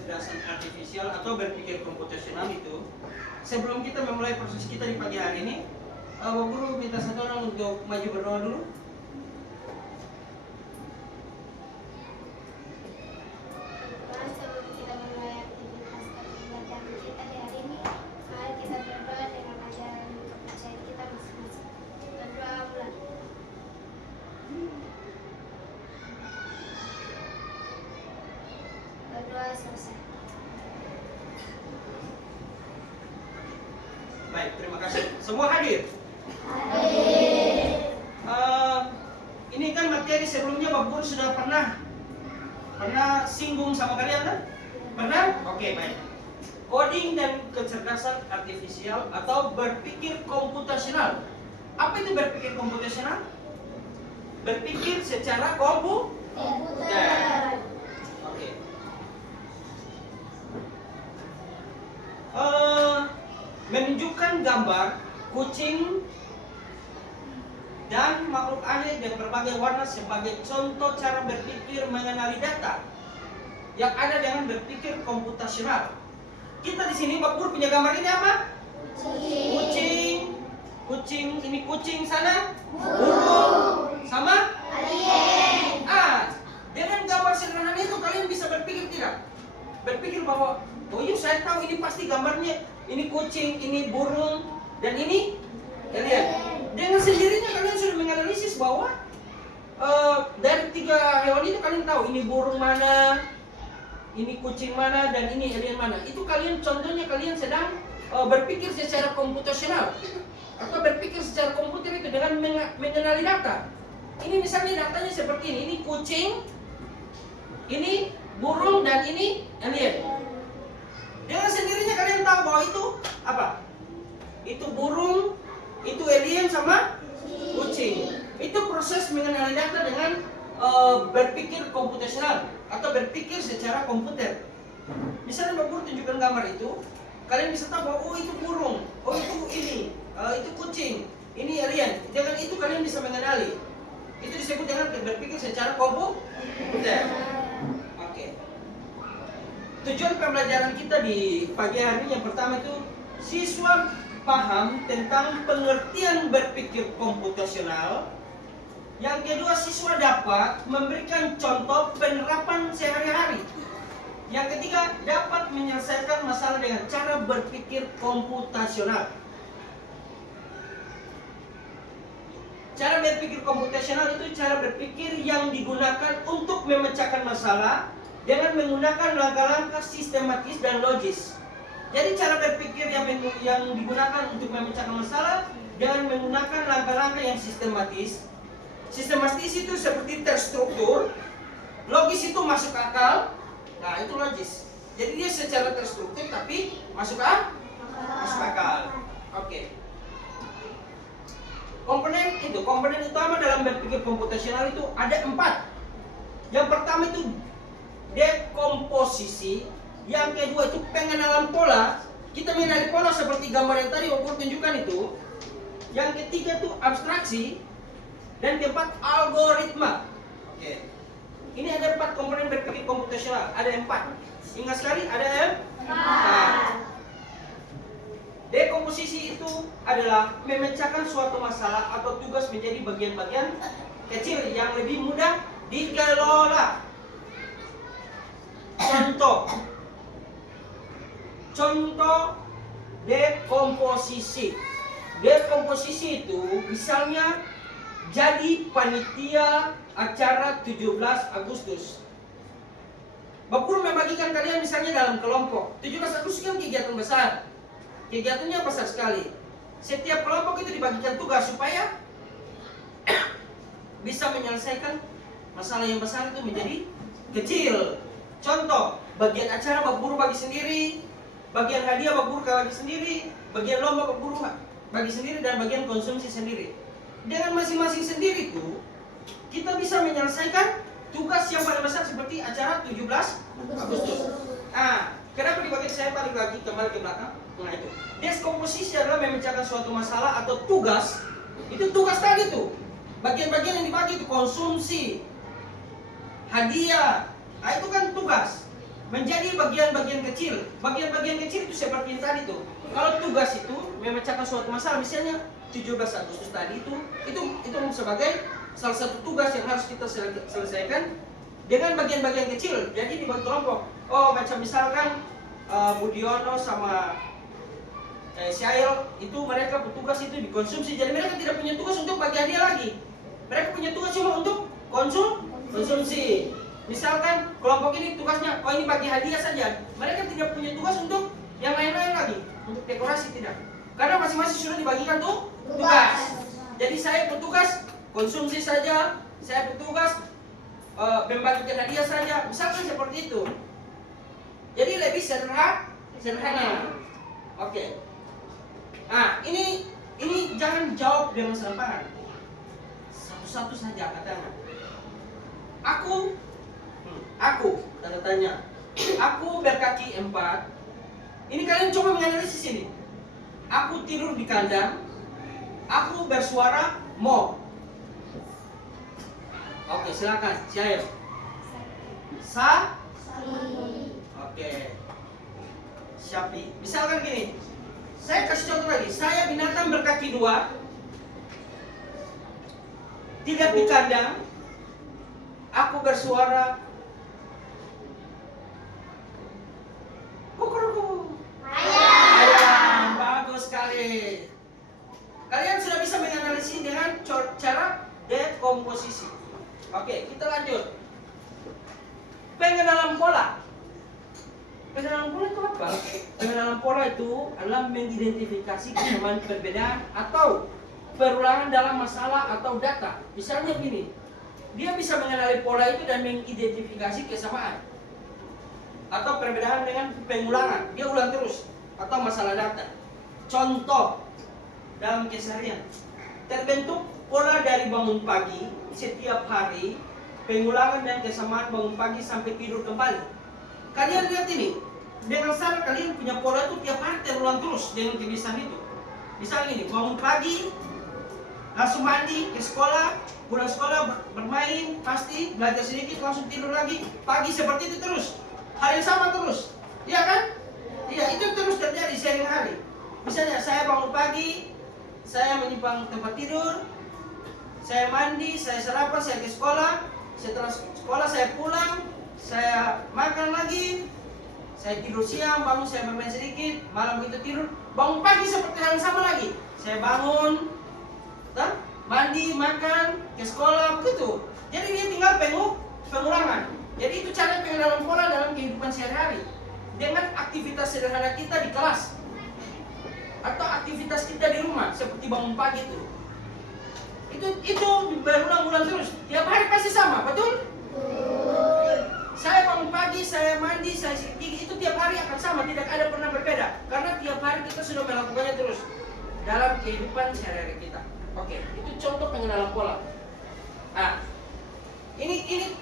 kecerdasan artifisial atau berpikir komputasional itu, sebelum kita memulai proses kita di pagi hari ini, Bapak Guru minta satu orang untuk maju berdoa dulu. Sebelum kita memulai aktivitas pembelajaran kita di hari ini, mari kita berdoa dengan ajaran kepercayaan kita masing-masing. Berdoa ulang. Berdoa selesai. Baik, terima kasih. Semua hadir? Ini kan materi sebelumnya Bapak Guru sudah pernah singgung sama kalian kan? Pernah? Oke, baik. Coding dan kecerdasan artifisial atau berpikir komputasional. Apa itu berpikir komputasional? Berpikir secara komputer. Oke. Menunjukkan gambar kucing dan makhluk aneh dengan berbagai warna sebagai contoh cara berpikir mengenali data yang ada dengan berpikir komputasional. Kita di sini Bapak Guru punya gambar ini apa? Kucing. Ini kucing sana. Burung. Sama? Alien. Dengan gambar sederhana itu kalian bisa berpikir tidak? Berpikir bahwa oh iya saya tahu ini pasti gambarnya. Ini kucing, ini burung, dan ini alien. Dengan sendirinya kalian sudah menganalisis bahwa dari 3 hewan itu kalian tahu ini burung mana, ini kucing mana, dan ini alien mana. Itu kalian contohnya kalian sedang berpikir secara komputasional atau berpikir secara komputer itu dengan mengenali data. Ini misalnya datanya seperti ini. Ini kucing, ini burung, dan ini alien. Dengan sendirinya kalian tahu bahwa itu apa? Itu burung, itu alien sama kucing. Itu proses mengenali data dengan berpikir komputasional atau berpikir secara komputer. Misalnya Bapak Guru tunjukkan gambar itu, kalian bisa tahu bahwa oh itu burung, oh itu ini, itu kucing, ini alien. Dengan itu kalian bisa mengenali. Itu disebut dengan berpikir secara komputer. Oke. Tujuan pembelajaran kita di pagi hari ini yang pertama itu siswa paham tentang pengertian berpikir komputasional. Yang kedua, siswa dapat memberikan contoh penerapan sehari-hari. Yang ketiga, dapat menyelesaikan masalah dengan cara berpikir komputasional. Cara berpikir komputasional itu cara berpikir yang digunakan untuk memecahkan masalah dengan menggunakan langkah-langkah sistematis dan logis. Jadi cara berpikir yang digunakan untuk memecahkan masalah dengan menggunakan langkah-langkah yang sistematis. Sistematis itu seperti terstruktur, logis itu masuk akal. Nah, itu logis. Jadi dia secara terstruktur tapi masuk akal. Oke. Komponen utama dalam berpikir komputasional itu ada 4. Yang pertama itu dekomposisi, yang kedua itu pengenalan pola. Kita mengenali pola seperti gambar yang tadi aku tunjukkan itu. Yang ketiga itu abstraksi, dan keempat algoritma. Oke. Ini ada 4 komponen berpikir komputasional. Ada 4. Ingat sekali ada 4. Dekomposisi itu adalah memecahkan suatu masalah atau tugas menjadi bagian-bagian kecil yang lebih mudah dikelola. Contoh dekomposisi. Dekomposisi itu misalnya jadi panitia acara 17 Agustus. Bapak Guru membagikan kalian misalnya dalam kelompok. 17 Agustus kan kegiatan besar. Kegiatannya besar sekali. Setiap kelompok itu dibagikan tugas supaya bisa menyelesaikan masalah yang besar itu menjadi kecil. Contoh, bagian acara Bapak Guru bagi sendiri, bagian hadiah Bapak Guru bagi sendiri, bagian lomba Bapak Guru bagi sendiri, dan bagian konsumsi sendiri. Dengan masing-masing sendiri itu, kita bisa menyelesaikan tugas yang paling besar seperti acara 17 Agustus. Kenapa dibagi? Saya balik lagi kembali ke belakang. Nah itu, dekomposisi adalah memecahkan suatu masalah atau tugas. Itu tugas tadi tuh. Bagian-bagian yang dibagi itu konsumsi, hadiah. Itu kan tugas. menjadi bagian-bagian kecil. Bagian-bagian kecil itu seperti yang tadi tuh. Kalau tugas itu memecahkan suatu masalah, misalnya 17 Agustus tadi itu sebagai salah satu tugas yang harus kita selesaikan dengan bagian-bagian kecil. Jadi dibagi kelompok. Oh, macam misalkan Budiono sama Syail itu mereka petugas itu dikonsumsi. Jadi mereka tidak punya tugas untuk bagi hadiah lagi. Mereka punya tugas cuma untuk konsumsi. Misalkan kelompok ini tugasnya, oh ini bagi hadiah saja. Mereka tidak punya tugas untuk yang lain-lain lagi, untuk dekorasi tidak. Karena masing-masing sudah dibagikan tuh tugas. Jadi saya petugas konsumsi saja, saya petugas membagikan hadiah saja. Misalkan seperti itu. Jadi lebih sederhana. Oke. Nah, ini jangan jawab dengan serampangan. Satu-satu saja katanya. Aku tanda tanya. Aku berkaki 4. Ini kalian coba menganalisis ini. Aku tidur di kandang. Aku bersuara mo. Oke, silakan. Syair. Oke. Sapi. Misalkan gini. Saya kasih contoh lagi. Saya binatang berkaki 2. Tidak di kandang. Aku bersuara kukuruku. Ayam. Bagus sekali. Kalian sudah bisa menganalisis dengan cara dekomposisi. Oke, kita lanjut. Pengenalan pola. Pengenalan pola itu apa? Pengenalan pola itu adalah mengidentifikasi kesamaan perbedaan atau perulangan dalam masalah atau data. Misalnya begini, dia bisa mengenali pola itu dan mengidentifikasi kesamaan atau perbedaan dengan pengulangan. Dia ulang terus atau masalah data. Contoh dalam keseharian, terbentuk pola dari bangun pagi setiap hari, pengulangan dan kesamaan bangun pagi sampai tidur kembali. Kalian lihat ini, dengan sadar kalian punya pola itu tiap hari terulang terus dengan kebiasaan itu. Misalnya ini, bangun pagi, langsung mandi, ke sekolah, pulang sekolah bermain, pasti belajar sedikit, langsung tidur lagi. Pagi seperti itu terus, hal yang sama terus, iya kan? Iya, itu terus terjadi sering hari. Misalnya saya bangun pagi, saya menyimpang tempat tidur, saya mandi, saya sarapan, saya ke sekolah. Setelah sekolah saya pulang, saya makan lagi, saya tidur siang, bangun saya bermain sedikit, malam begitu tidur, bangun pagi seperti hal yang sama lagi. Saya bangun, mandi, makan, ke sekolah, begitu. Jadi dia tinggal pengulangan. Jadi itu cara pengenalan pola dalam kehidupan sehari-hari. Dengan aktivitas sederhana kita di kelas atau aktivitas kita di rumah seperti bangun pagi itu berulang-ulang terus. Tiap hari pasti sama, betul? Saya bangun pagi, saya mandi, saya sikat gigi, itu tiap hari akan sama, tidak ada pernah berbeda. Karena tiap hari kita sudah melakukannya terus dalam kehidupan sehari-hari kita. Oke, itu contoh pengenalan pola. Nah, ini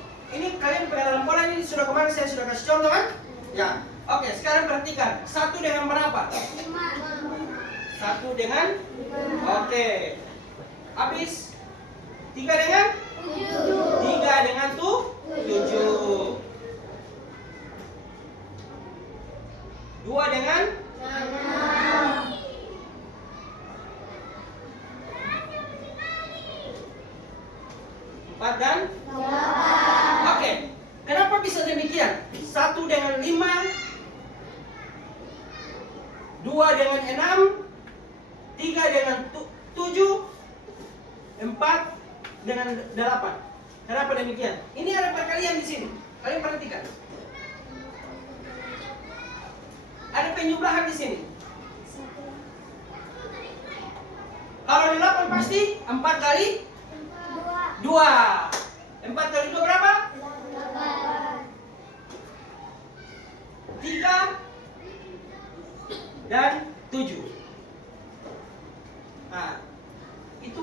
kalian pengenalan pola ini sudah kemarin saya sudah kasih contoh kan? Ya. Oke, sekarang perhatikan. 1 dengan berapa? 1 dengan? Oke. Habis 3 dengan? 3 dengan 7. 2 dengan? 4 dan? Oke. Kenapa bisa demikian? 1 dengan 5, 2 dengan 6, 3 dengan 7, 4 dengan 8. Kenapa demikian? Ini ada perkalian di sini. Kalian perhatikan. Ada penjumlahan di sini. Kalau di 8 pasti 4 kali 2. 4 kali 2 berapa? 3 dan 7. Nah, itu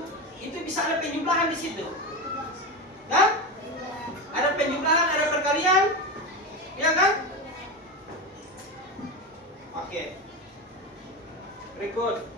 bisa ada penjumlahan di situ. Nah, ada penjumlahan, ada perkalian, ya kan? Oke. Berikut.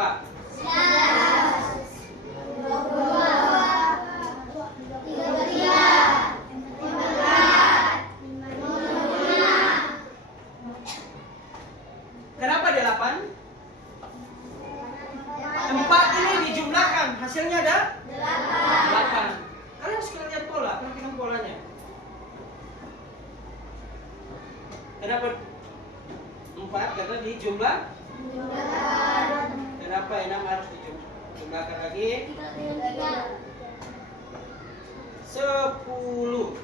Berapa? 33. Kenapa 8? 4 ini dijumlahkan, hasilnya ada 8. Kalian suka lihat pola, perhatikan polanya. Kenapa 4? Karena dijumlah. Kenapa 6 harus dijumlahkan lagi? 10.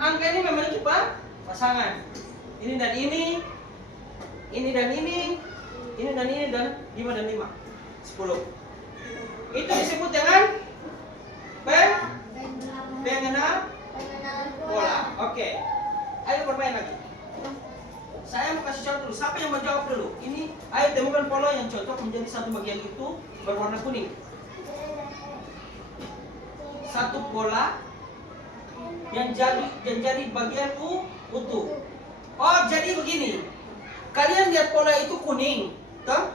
Angka ini memiliki pasangan. Ini dan ini dan ini dan ini dan 5 dan 5. 10. Itu disebut dengan pengenal pola. Oke. Ayo bermain lagi. Saya mau kasih contoh dulu. Siapa yang mau jawab dulu? Ini, ayo temukan pola yang cocok menjadi satu bagian itu berwarna kuning. Satu pola yang jadi bagian utuh. Oh, jadi begini. Kalian lihat pola itu kuning, toh?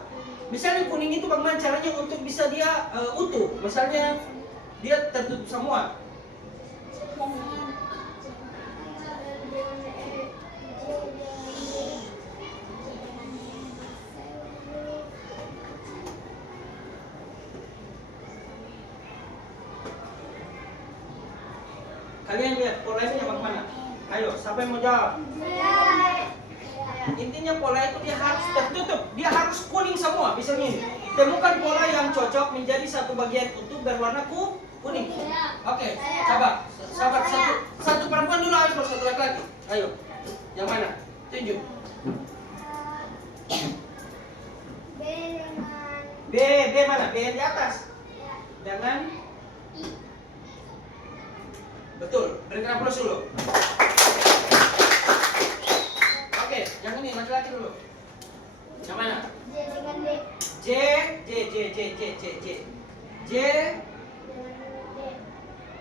Misalnya kuning itu bagaimana caranya untuk bisa dia utuh? Misalnya dia tertutup semua. Kalian lihat pola ini yang bagaimana? Ayo, siapa yang mau jawab? Intinya pola itu dia harus tertutup, dia harus kuning semua. Misalnya ini, temukan pola yang cocok menjadi satu bagian utuh berwarna kuning. Oke, coba, sahabat satu perempuan dulu, ayo satu laki-laki. Ayo, yang mana? Tunjuk. B mana? B yang di atas. Dengan betul, berikan aplaus dulu. Oke, yang ini laki-laki dulu. Yang mana? J.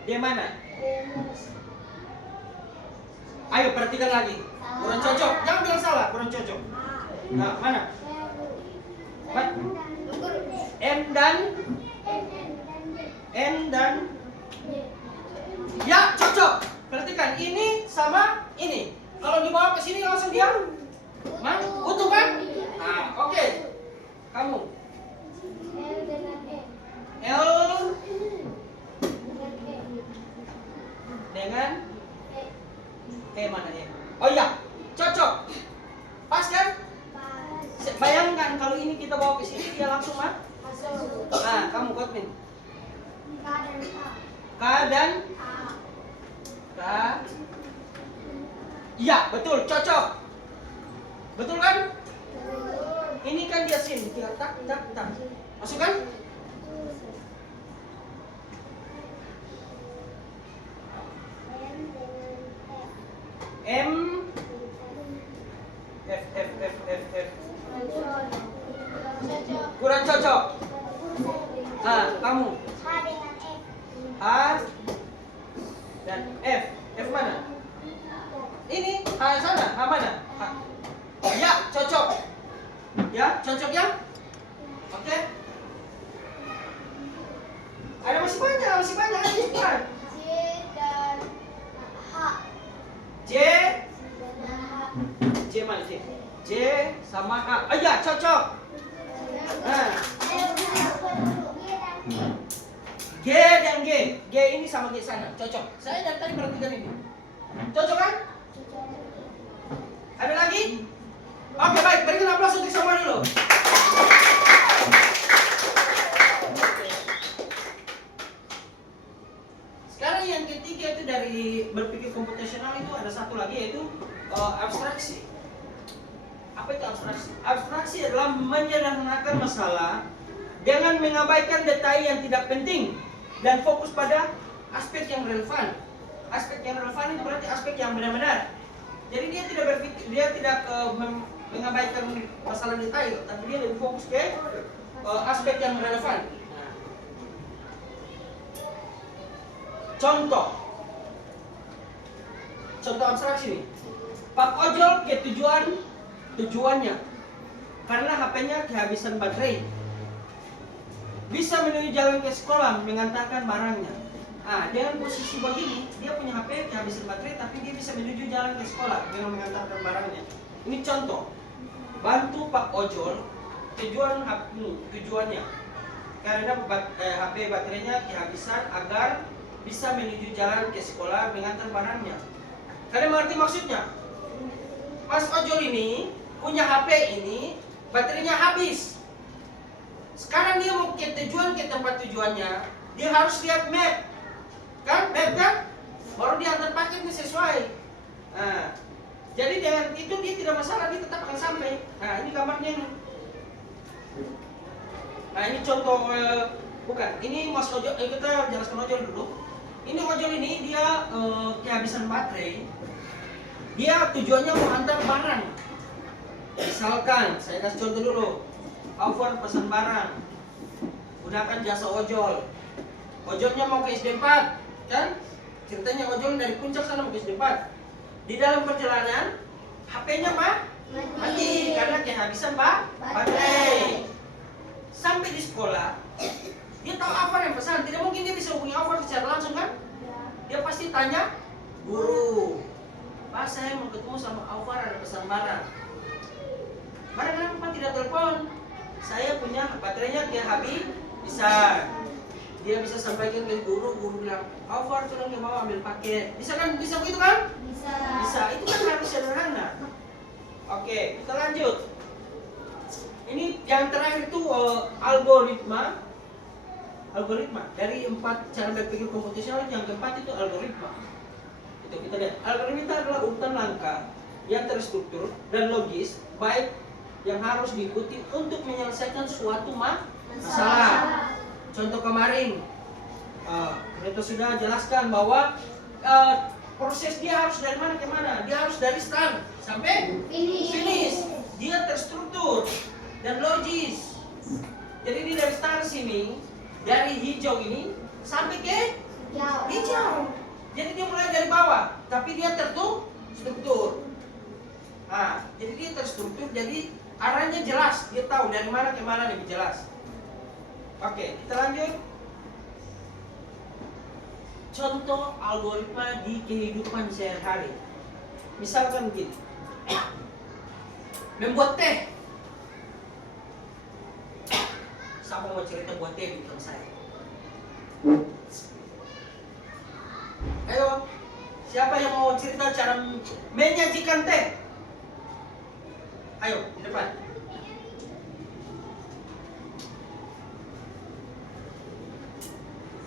D mana? Ayo perhatikan lagi. Kurang cocok. Jangan bilang salah, kurang cocok. Nah, mana? M dan N dan ya, cocok. Perhatikan, ini sama ini. Kalau dibawa ke sini langsung dia utuh kan? Nah, oke. Kamu L dengan E mana ya? Oh iya, cocok. Pas kan? Bayangkan kalau ini kita bawa ke sini dia langsung masuk. Nah, kamu Kotmin. K dan K. Iya, betul, cocok. Betul kan? Ini kan dia sin, dia tak. Masuk kan? M F. Kurang cocok. Ah, kamu H dan F. F mana? Ini H sana. H mana? H. Ya, cocok. Ya, cocok ya? Oke. Ada masih banyak aja cepat. J mana J? J sama H. Oh ya, cocok. Nah. G dan G. G ini sama G sana. Cocok. Saya dari tadi perhatikan ini. Cocok kan? Ada lagi? Oke, baik. Berikan aplaus untuk semua dulu. Sekarang yang ketiga itu dari berpikir komputasional itu ada satu lagi yaitu abstraksi. Apa itu abstraksi? Abstraksi adalah menyederhanakan masalah dengan mengabaikan detail yang tidak penting dan fokus pada aspek yang relevan. Aspek yang relevan itu berarti aspek yang benar-benar. Jadi dia tidak mengabaikan masalah detail, tapi dia lebih fokus ke aspek yang relevan. Nah. Contoh abstraksi nih. Pak ojol ke tujuannya. karena HP-nya kehabisan baterai. Bisa menuju jalan ke sekolah mengantarkan barangnya. Nah, dengan posisi begini, dia punya HP kehabisan baterai, tapi dia bisa menuju jalan ke sekolah dengan mengantarkan barangnya. Ini contoh. Bantu Pak Ojol, tujuannya karena HP baterainya kehabisan agar bisa menuju jalan ke sekolah mengantar barangnya. Kalian mengerti maksudnya? Mas Ojol ini punya HP ini, baterainya habis. Sekarang dia mau ke tempat tujuannya, dia harus lihat map. Kan? Map kan? Baru dia antar paketnya sesuai. Nah, jadi dengan itu dia tidak masalah, dia tetap akan sampai. Nah, ini gambarnya nih. Nah, ini contoh bukan. Ini Mas Ojol, kita jelaskan Ojol dulu. Ini Ojol ini dia kehabisan baterai. Dia tujuannya mau antar barang. Misalkan, saya kasih contoh dulu. Offer pesan barang. Gunakan jasa ojol. Ojolnya mau ke SD 4, kan? Ceritanya ojol dari puncak sana mau ke SD 4. Di dalam perjalanan, HP-nya mati karena kehabisan baterai. Sampai di sekolah, dia tahu apa yang pesan. Tidak mungkin dia bisa hubungi offer secara langsung, kan? Dia pasti tanya guru. Pak, saya mau ketemu sama Alvar, ada pesan barang. Barang kenapa tidak telepon? Saya punya baterainya habis, bisa. Dia bisa sampaikan ke guru bilang, Alvar tolong yang mau ambil paket. Bisa kan? Bisa begitu kan? Bisa. Itu kan harus sederhana. Oke, kita lanjut. Ini yang terakhir itu algoritma. Dari 4 cara berpikir komputasional, yang keempat itu algoritma. Itu kita lihat. Algoritma adalah urutan langkah yang terstruktur dan logis, baik yang harus diikuti untuk menyelesaikan suatu masalah. Contoh kemarin, kita sudah jelaskan bahwa proses dia harus dari mana ke mana. Dia harus dari start sampai finish. Dia terstruktur dan logis. Jadi ini dari start sini, dari hijau ini sampai ke hijau. Jadi dia mulai dari bawah, tapi dia terstruktur. Nah, jadi dia terstruktur, jadi arahnya jelas, dia tahu dari mana ke mana lebih jelas. Oke, kita lanjut. Contoh algoritma di kehidupan sehari-hari. Misalkan begini. Membuat teh. Siapa mau cerita buat teh di belakang saya? Ayo, siapa yang mau cerita cara menyajikan teh? Ayo, di depan.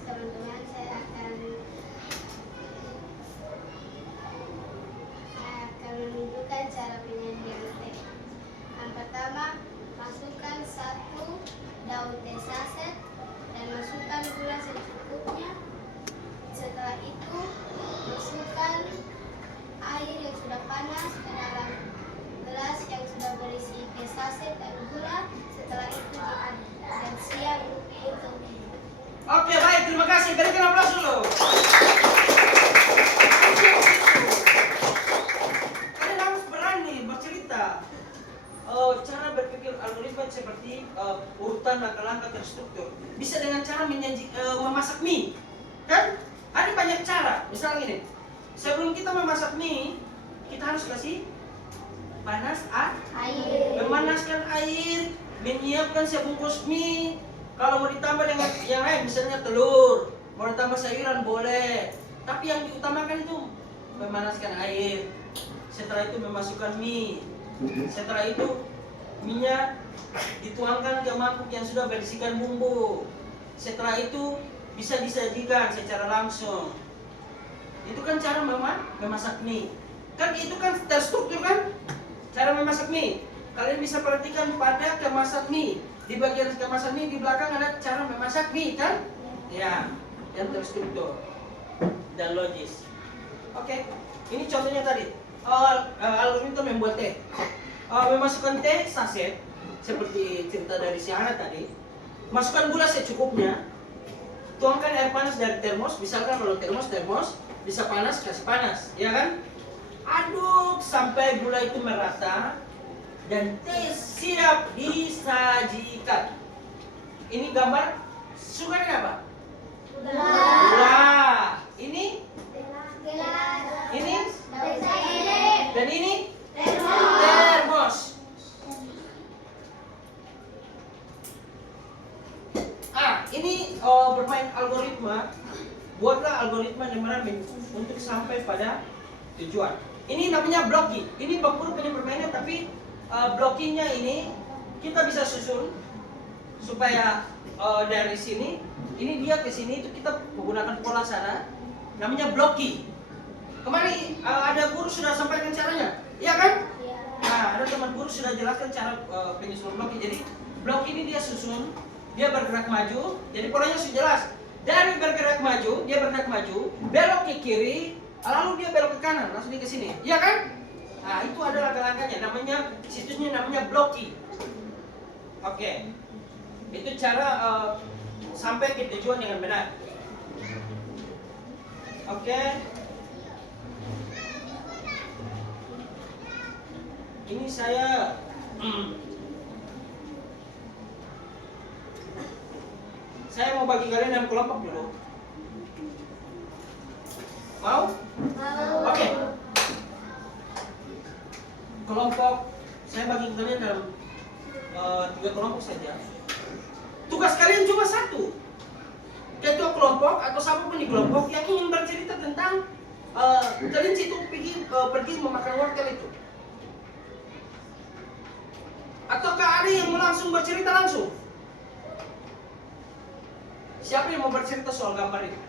Teman-teman, saya akan menunjukkan cara penyajian teh. Yang pertama, masukkan 1 daun teh saset dan masukkan gula secukupnya. Setelah itu, masukkan air yang sudah panas ke dalam gelas yang sudah berisi teh saset dan gula. Setelah itu diaduk dan siap untuk minum. Oke, baik, terima kasih. Berikan aplaus dulu. Kalian harus berani bercerita. Cara berpikir algoritma seperti urutan langkah-langkah terstruktur. Bisa dengan cara memasak mie, kan? Ada banyak cara. Misalnya gini, sebelum kita memasak mie, kita harus kasih panas Air. memanaskan air, menyiapkan sebungkus mie. Kalau mau ditambah dengan yang lain, misalnya telur, mau ditambah sayuran boleh. Tapi yang diutamakan itu memanaskan air. Setelah itu memasukkan mie. Setelah itu minyak dituangkan ke mangkuk yang sudah berisikan bumbu. Setelah itu bisa disajikan secara langsung. Itu kan cara memasak mie. Kan itu kan terstruktur kan? Cara memasak mie. Kalian bisa perhatikan pada kemasan mie. Di bagian kemasan mie di belakang ada cara memasak mie kan? Ya, yang terstruktur dan logis. Oke, ini contohnya tadi. Algoritma membuat teh. Memasukkan teh saset seperti cerita dari si Hana tadi. Masukkan gula secukupnya. Tuangkan air panas dari termos. Misalkan kalau termos bisa panas, kasih panas, ya kan? Aduk sampai gula itu merata. dan teh siap disajikan. Ini gambar sugarnya apa? Gula. Ini? Ini? Dan ini? Termos. Ini bermain algoritma. Buatlah algoritma yang mana untuk sampai pada tujuan. Ini namanya blocking. Ini Bang Guru punya permainan, tapi blockingnya ini kita bisa susun supaya dari sini, ini dia ke sini itu kita menggunakan pola sana, namanya blocking. Kemarin ada guru sudah sampaikan caranya, iya kan? Nah, ada teman guru sudah jelaskan cara penyusunan blocking. Jadi blok ini dia susun, dia bergerak maju, jadi polanya sudah jelas. Dari bergerak maju, dia bergerak maju, belok ke kiri, lalu dia belok ke kanan, langsung dia ke sini, iya kan? Nah, itu adalah langkah-langkahnya, namanya situsnya namanya blocking. Oke. Itu cara sampai ke tujuan dengan benar. Oke. Ini saya mau bagi kalian dalam kelompok dulu. Mau? Oke. Kelompok saya bagi kalian dalam 3 kelompok saja. Tugas kalian cuma satu. Ketua kelompok atau siapapun di kelompok yang ingin bercerita tentang kelinci itu pergi memakan wortel itu. Ataukah ada yang mau langsung bercerita langsung? Siapa yang mau bercerita soal gambar itu?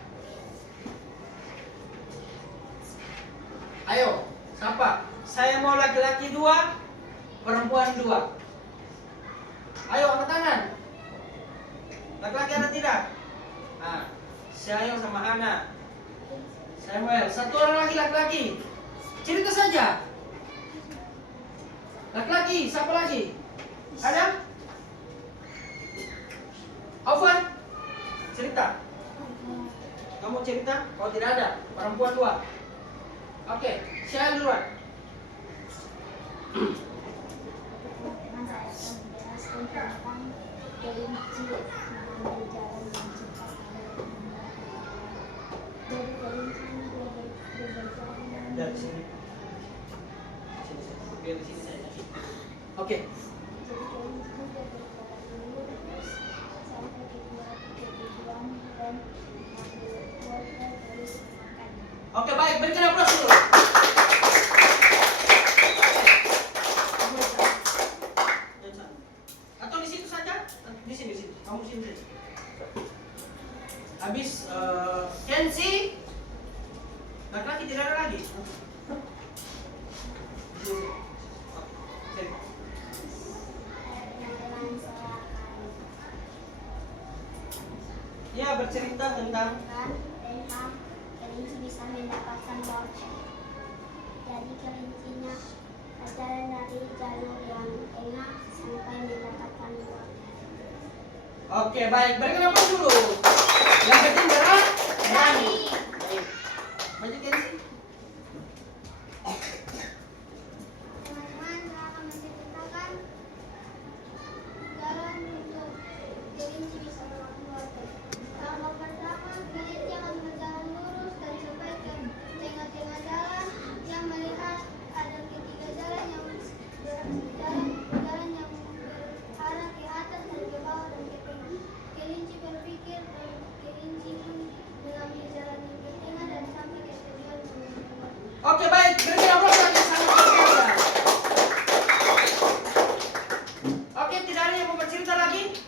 Ayo, siapa? Saya mau laki-laki 2, perempuan 2. Ayo angkat tangan. Laki-laki ada tidak? Nah, saya sama Ana. Samuel, 1 orang lagi laki-laki. Cerita saja. Laki-laki, siapa lagi? Ada? Aufan? Cerita. Kamu cerita? Kalau tidak ada, perempuan 2. Oke, saya duluan. Saya akan menjelaskan tentang kelinci mengambil jalan yang cepat dari kelinci berjalan Dari sini. Biar di sini saja. Oke. jadi kelinci berjalan lurus sampai ke tujuan dan mengambil wortel terus makan. Oke, baik, berikan aplaus dulu. Atau di situ saja? Di sini, di sini. Kamu di sini saja. Habis Kenzi, laki-laki tidak ada lagi. Ya, bercerita tentang kelinci bisa mendapatkan wortel. Jadi kelincinya berjalan dari jalur yang tengah sampai mendapatkan wortel. Oke, baik. Berikan aplaus dulu. Yang penting berani. Baik. Maju Kenzi. Teman-teman, saya akan menceritakan jalan untuk kelinci bisa mendapatkan wortel. Langkah pertama, kelinci akan berjalan lurus dan sampai ke tengah-tengah jalan. Yang melihat ada ketiga jalan yang berjalan yang berarah ke atas dan ke bawah dan ke tengah. Kelinci berpikir dan kelinci pun mengambil jalan yang ke tengah dan sampai ke tujuan menemukan wortel. Oke, baik. Berikan aplaus yang sangat luar biasa. Oke, tidak ada yang mau bercerita lagi?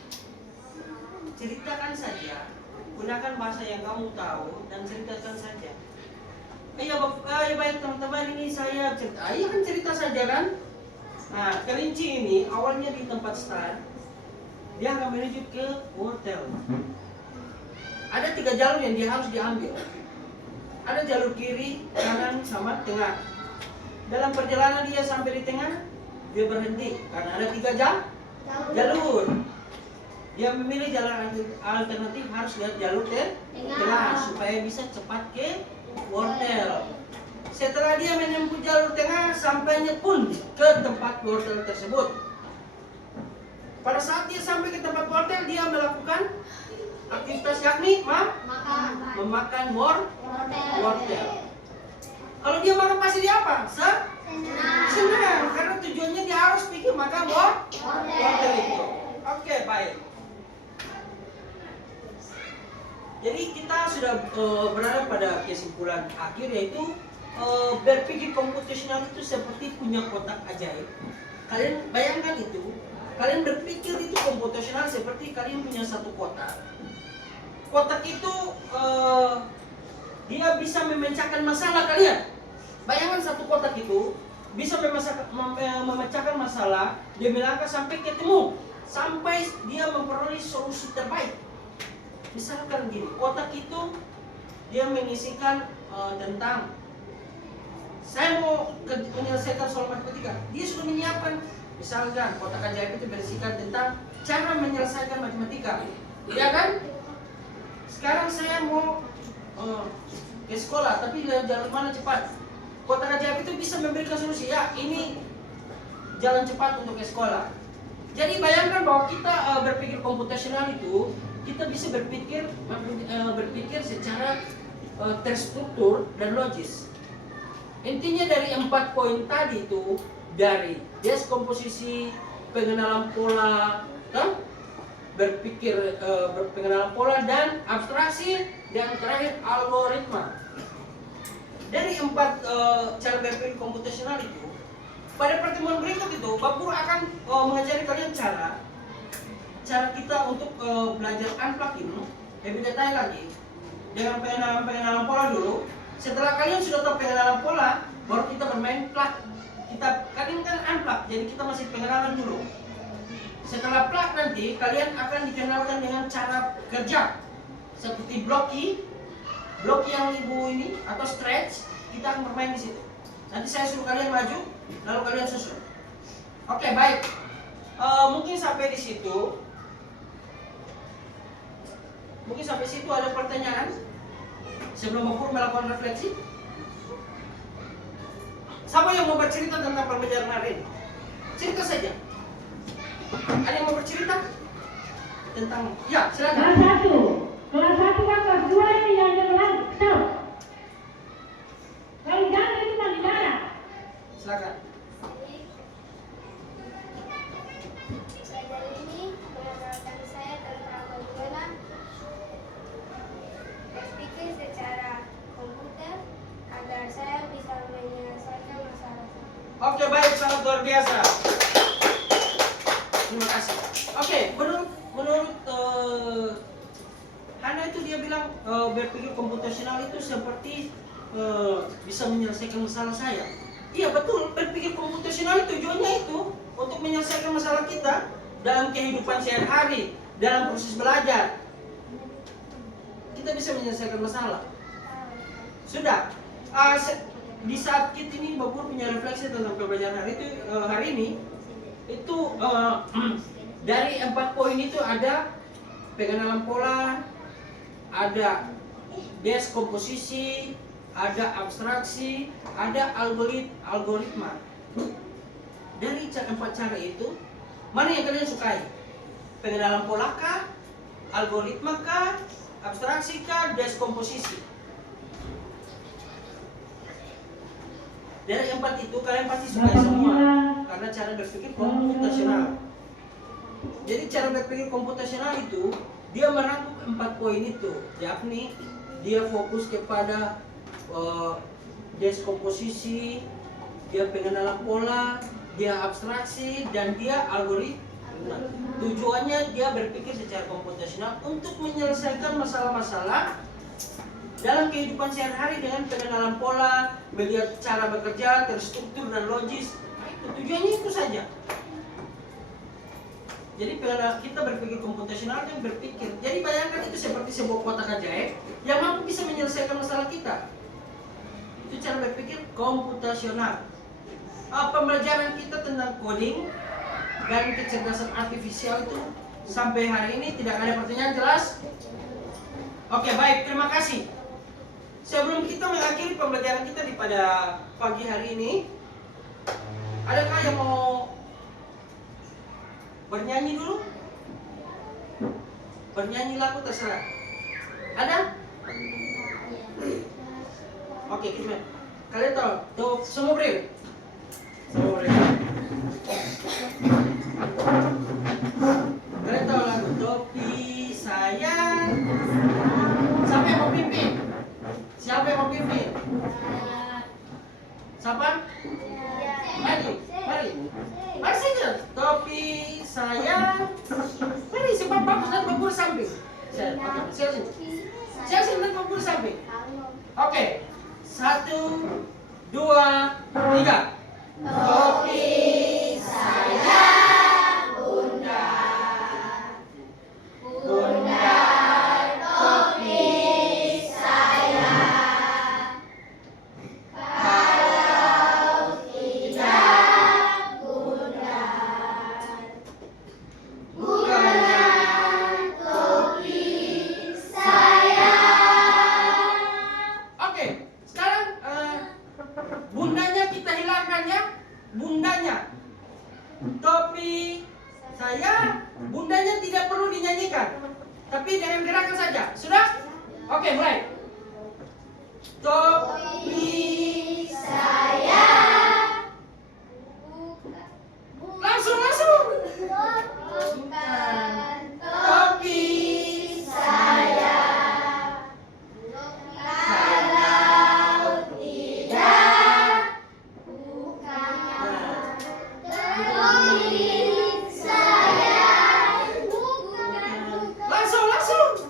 Ceritakan saja. Gunakan bahasa yang kamu tahu dan ceritakan saja. Ayo baik teman-teman, ini saya cerita. Ayo kan cerita saja kan. Nah, kelinci ini awalnya di tempat start, dia akan menuju ke wortel. Ada 3 jalur yang dia harus diambil. Ada jalur kiri, kanan, sama tengah. Dalam perjalanan dia sampai di tengah, dia berhenti karena ada 3 jalur. Dia memilih jalan alternatif, harus lihat jalur tengah supaya bisa cepat ke wortel. Setelah dia menempuh jalur tengah, sampainya pun ke tempat wortel tersebut. Pada saat dia sampai ke tempat wortel, dia melakukan aktivitas yakni memakan wortel. Kalau dia makan pasti dia apa? Senang, karena tujuannya dia harus pikir makan wortel itu. Oke, baik. Jadi kita sudah berada pada kesimpulan akhir, yaitu berpikir komputasional itu seperti punya kotak ajaib. Kalian bayangkan itu, kalian berpikir itu komputasional seperti kalian punya satu kotak. Kotak itu dia bisa memecahkan masalah kalian. Bayangkan satu kotak itu bisa memecahkan masalah demi langkah sampai ketemu, sampai dia memperoleh solusi terbaik. Misalkan gini, kotak itu dia mengisikan tentang saya mau menyelesaikan soal matematika. Dia sudah menyiapkan, misalkan kotak ajaib itu berisikan tentang cara menyelesaikan matematika, ya kan? Sekarang saya mau ke sekolah, tapi jalan mana cepat? Kotak ajaib itu bisa memberikan solusi. Ya, ini jalan cepat untuk ke sekolah. Jadi bayangkan bahwa kita berpikir komputasional itu, kita bisa berpikir secara terstruktur dan logis. Intinya dari 4 poin tadi itu, dari deskomposisi, pengenalan pola, pengenalan pola dan abstraksi, dan terakhir algoritma. Dari 4 cara berpikir komputasional itu, pada pertemuan berikut itu, Pak Guru akan mengajari kalian cara kita untuk belajar unplug ini lebih detail lagi dengan pengenalan pola dulu. Setelah kalian sudah tahu pengenalan pola, baru kita bermain plug. Kalian kan unplug, jadi kita masih pengenalan dulu. Setelah plug nanti kalian akan dikenalkan dengan cara kerja seperti blocky yang ibu ini atau stretch. Kita akan bermain di situ. Nanti saya suruh kalian maju, lalu kalian susun. Oke, baik. Mungkin sampai di situ. Mungkin sampai situ ada pertanyaan sebelum Bapak Guru melakukan refleksi. Siapa yang mau bercerita tentang pembelajaran hari ini? Cerita saja. Ada yang mau bercerita tentang? Ya, silakan. Kelas 1 kan kelas 2 ini yang jelas. Kalau jangan itu mah dilarang. Silakan. Pelajaran ini mengajarkan saya tentang bagaimana berpikir secara komputer agar saya bisa menyelesaikan masalah. Oke, baik, sangat luar biasa. Terima kasih. Oke, menurut Hana itu dia bilang berpikir komputasional itu seperti bisa menyelesaikan masalah saya. Iya betul, berpikir komputasional tujuannya itu untuk menyelesaikan masalah kita dalam kehidupan sehari-hari, dalam proses belajar. Kita bisa menyelesaikan masalah. Sudah. Di saat kita ini Bapak Guru punya refleksi tentang pembelajaran hari ini itu dari 4 poin itu ada pengenalan pola, ada deskomposisi, ada abstraksi, ada algoritma. Dari 4 cara itu, mana yang kalian sukai? Pengenalan pola kah? Algoritma kah? Abstraksi kah? Deskomposisi? Dari 4 itu kalian pasti sukai semua, karena cara berpikir komputasional. Jadi cara berpikir komputasional itu dia merangkum 4 poin itu, yakni dia fokus kepada deskomposisi, dia pengenalan pola, dia abstraksi, dan dia algoritma. Tujuannya dia berpikir secara komputasional untuk menyelesaikan masalah-masalah dalam kehidupan sehari-hari dengan pengenalan pola, melihat cara bekerja terstruktur dan logis. Nah, itu tujuannya itu saja. Jadi kita berpikir komputasional dan berpikir. Jadi bayangkan itu seperti sebuah kotak ajaib yang mampu bisa menyelesaikan masalah kita. Itu cara berpikir komputasional. Pembelajaran kita tentang coding dan kecerdasan artifisial itu sampai hari ini tidak ada pertanyaan, jelas? Oke, baik, terima kasih. sebelum kita mengakhiri pembelajaran kita di pada pagi hari ini, adakah yang mau bernyanyi dulu? Bernyanyi lagu terserah. Ada? Oke, kita. Kalian tahu? Tuh, semua beri. Semua beri. Kalian tahu lagu topi sayang. Siapa yang mau pimpin? Siapa yang mau pimpin? Siapa? Mari, mari. Mari saja. Topi sayang. Mari, sebab bagus dan babur samping. Saya sini dan babur samping. Oke. 1, 2, 3. Topi sayang bunda, bunda topi sayang. Kalau tidak bunda, bukannya topi sayang. Oke, sekarang bundanya kita hilangkan ya. Bundanya topi saya, bundanya tidak perlu dinyanyikan, tapi dengan gerakan saja. Sudah? Oke, mulai. Topi saya. Langsung. Bukan topi saya. Kalau tidak, langsung.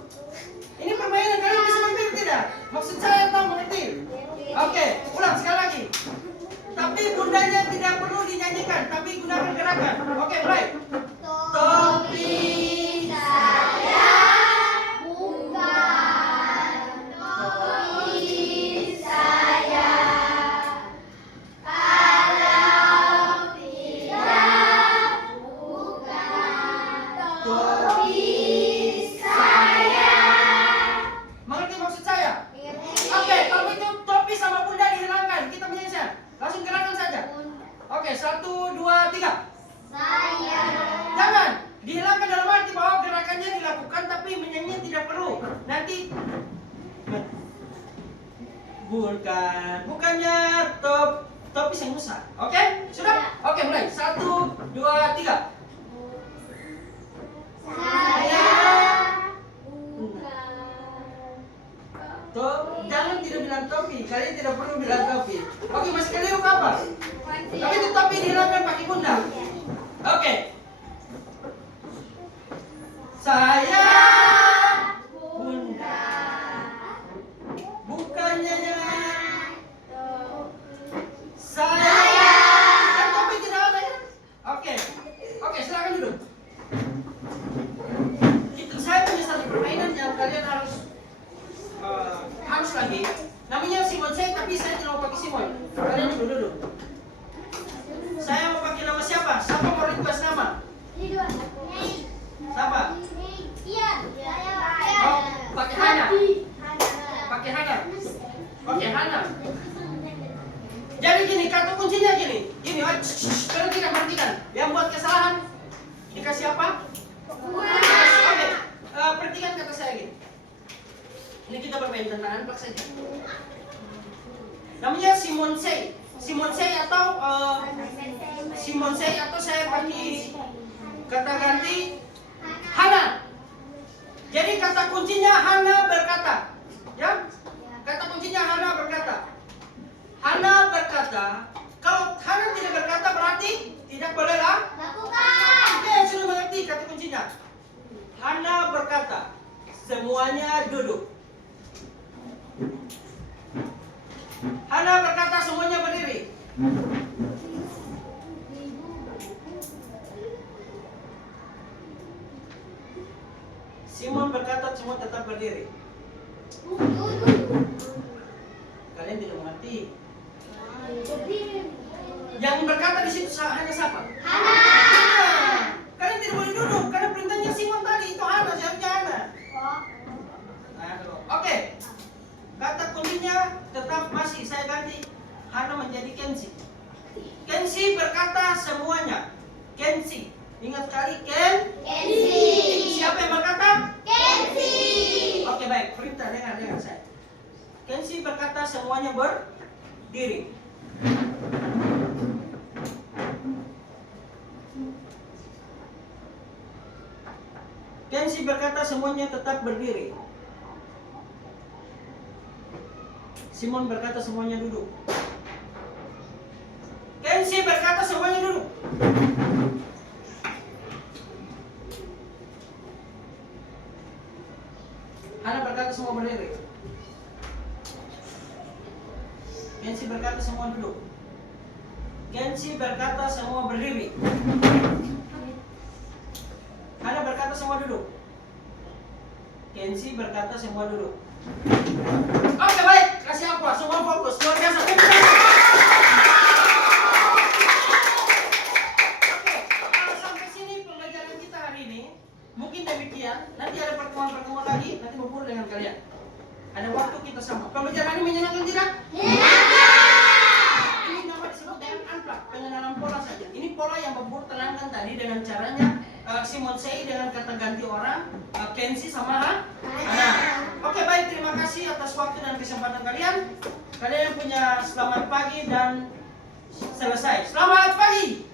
Ini permainan, kalian bisa mengerti tidak? Maksud saya tahu mengerti? Oke, ulang sekali lagi. Tapi bundanya tidak perlu dinyanyikan, tapi gunakan gerakan. Oke, mulai. Topi saya. Bukan topi saya. Kalau tidak, bukan topi saya. Mengerti maksud saya? Oke, kalau itu topi sama bunda dihilangkan, kita menyelesaikan. Langsung gerakan saja. Oke, 1, 2, 3. Saya. Jangan dihilangkan dalam arti bahwa gerakannya dilakukan tapi menyanyi tidak perlu. Nanti bukannya topi yang besar. Oke? Sudah? Oke, mulai. 1, 2, 3. Saya. Jangan tidak bilang topi. Kalian tidak perlu bilang topi. Oke, masih kalian apa? Tapi itu topi dihilangkan pakai bunda. Oke. Saya bunda. Bukannya jangan. Saya. Kan topi tidak ada ya? Oke. Oke, silakan duduk. Saya punya satu permainan yang kalian harus lagi. Namanya Simon Say, tapi saya tidak mau pakai Simon. Kalian duduk. Saya mau pakai nama siapa? Siapa mau request nama? Siapa? Iya. Oh, pakai Hana. Pakai Hana. Oke, Hana. Jadi gini, kata kuncinya gini. Gini, perhatikan. Yang buat kesalahan dikasih apa? Oke, perhatikan kata saya gini. Ini kita bermain tentang unplug saja. Namanya Simon Say. Simon Say atau saya pakai kata ganti Hana. Jadi kata kuncinya Hana berkata. Ya? Kata kuncinya Hana berkata. Hana berkata. Kalau Hana tidak berkata berarti tidak boleh lakukan. Oke, sudah mengerti kata kuncinya. Hana berkata. Semuanya duduk. Hana berkata, semuanya berdiri. Simon berkata, semua tetap berdiri. Kalian tidak mengerti. Yang berkata di situ hanya siapa? Hana. Kalian tidak boleh duduk karena perintahnya Simon tadi itu Hana, seharusnya Hana. Oke. Kata kuncinya Hana menjadi Kenzi. Kenzi berkata semuanya. Kenzi. Ingat kali Kenzi. Siapa yang berkata? Kenzi. Oke baik, perintah dengar saya. Kenzi berkata semuanya berdiri. Kenzi berkata semuanya tetap berdiri. Simon berkata semuanya duduk. Kenzi berkata semuanya duduk. Hana berkata semua berdiri. Kenzi berkata semua duduk. Kenzi berkata semua berdiri. Hana berkata semua duduk. Kenzi berkata semua duduk. Oke baik, kasih apa? Semua fokus, luar biasa. Oke, sampai sini pembelajaran kita hari ini. Mungkin demikian. Nanti ada pertemuan-pertemuan lagi. Nanti berburu dengan kalian. Ada waktu kita sama. Pembelajaran ini menyenangkan tidak? Ini nama disebut dengan unplug, pengenalan pola saja. Ini pola yang berburu tenangkan tadi dengan caranya Simon Sei dengan kata ganti orang, Kenzi sama Hana. Oke baik, terima kasih atas waktu dan kesempatan kalian. Kalian punya selamat pagi dan selesai. Selamat pagi.